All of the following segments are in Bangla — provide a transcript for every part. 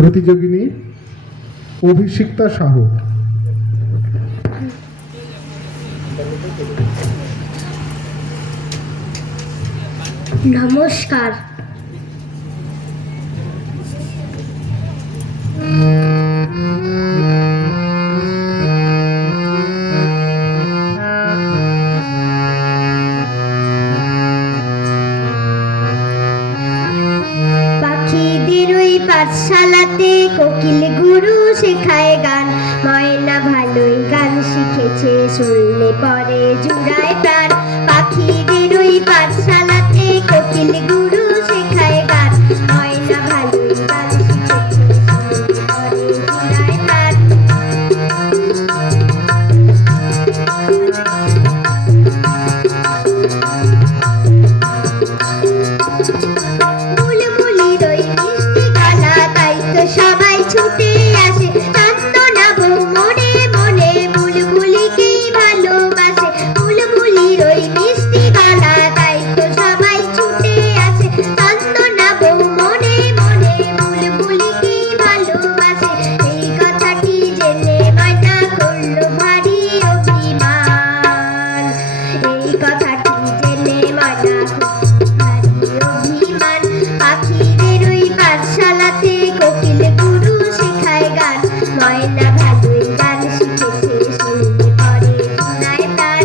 প্রতিযোগিনী অভিষিক্তা সাহু। নমস্কার। পাখিদের ওই পাঠশালাতে কোকিল গুরু শেখায় গান, ময়না ভালোই গান শিখেছে, শুনলে পরে জুড়ায় প্রাণ। পাখিদের ওই পাঠশালাতে কোকিল গুরু শেখায় গান, ময়না ভালোই গান শিখেছে, শুনলে পরে জুড়ায় প্রাণ। বুলবুলির ওই মিষ্টি গলা, তাই তো সবাই ছুটে আসে, চন্দনা বউ মনে মনে বুলবুলিকেই ভালোবাসে। বুলবুলির ওই মিষ্টি গলা, তাই তো সবাই ছুটে আসে, চন্দনা বউ মনে মনে বুলবুলিকেই ভালোবাসে। এই কথাটি জেনে ময়না করলো ভারী অভিমান, এই কথাটি জেনে ময়না ভারী অভিমান। পাখিদের ওই পাঠশালাতে কোকিল গুরু শেখায় গান, ময়না ভালোই গান শিখেছে, শুনলে পরে শোনায় প্রাণ।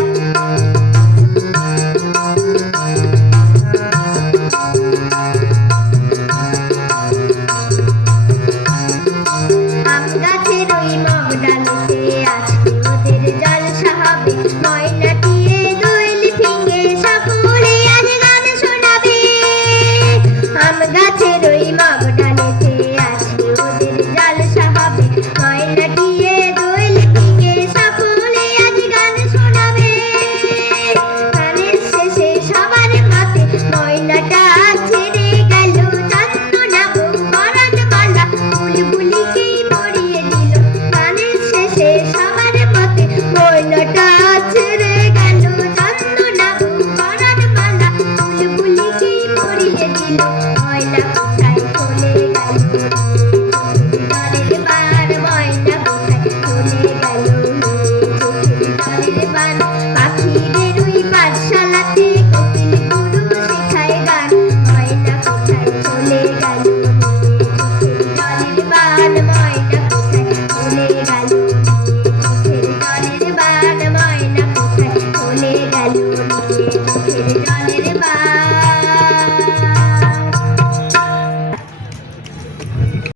আম গাছের ওই মগ ডালেতে আজকে ওদের জলসা হবে, ময়না টিয়ে দোয়েল ফিঙে সকলে আজ গান শোনাবে। আম গাছের ওই মগ ডালেতে আজকে ওদের জলসা হবে, ময়না টিয়ে দোয়েল ফিঙে সকলে আজ গান শোনাবে। গানের শেষে সবার মতে ময়নাটা ছেড়ে গেল, চন্দনা বউ পরাণ মালা বুলবুলিকেই পরিয়ে দিল। গানের শেষে সবার মতে ময়নাটা ছেড়ে গেল, চন্দনা বউ পরাণ মালা বুলবুলিকেই পরিয়ে দিল। ময়না কোথায় চলে গেল?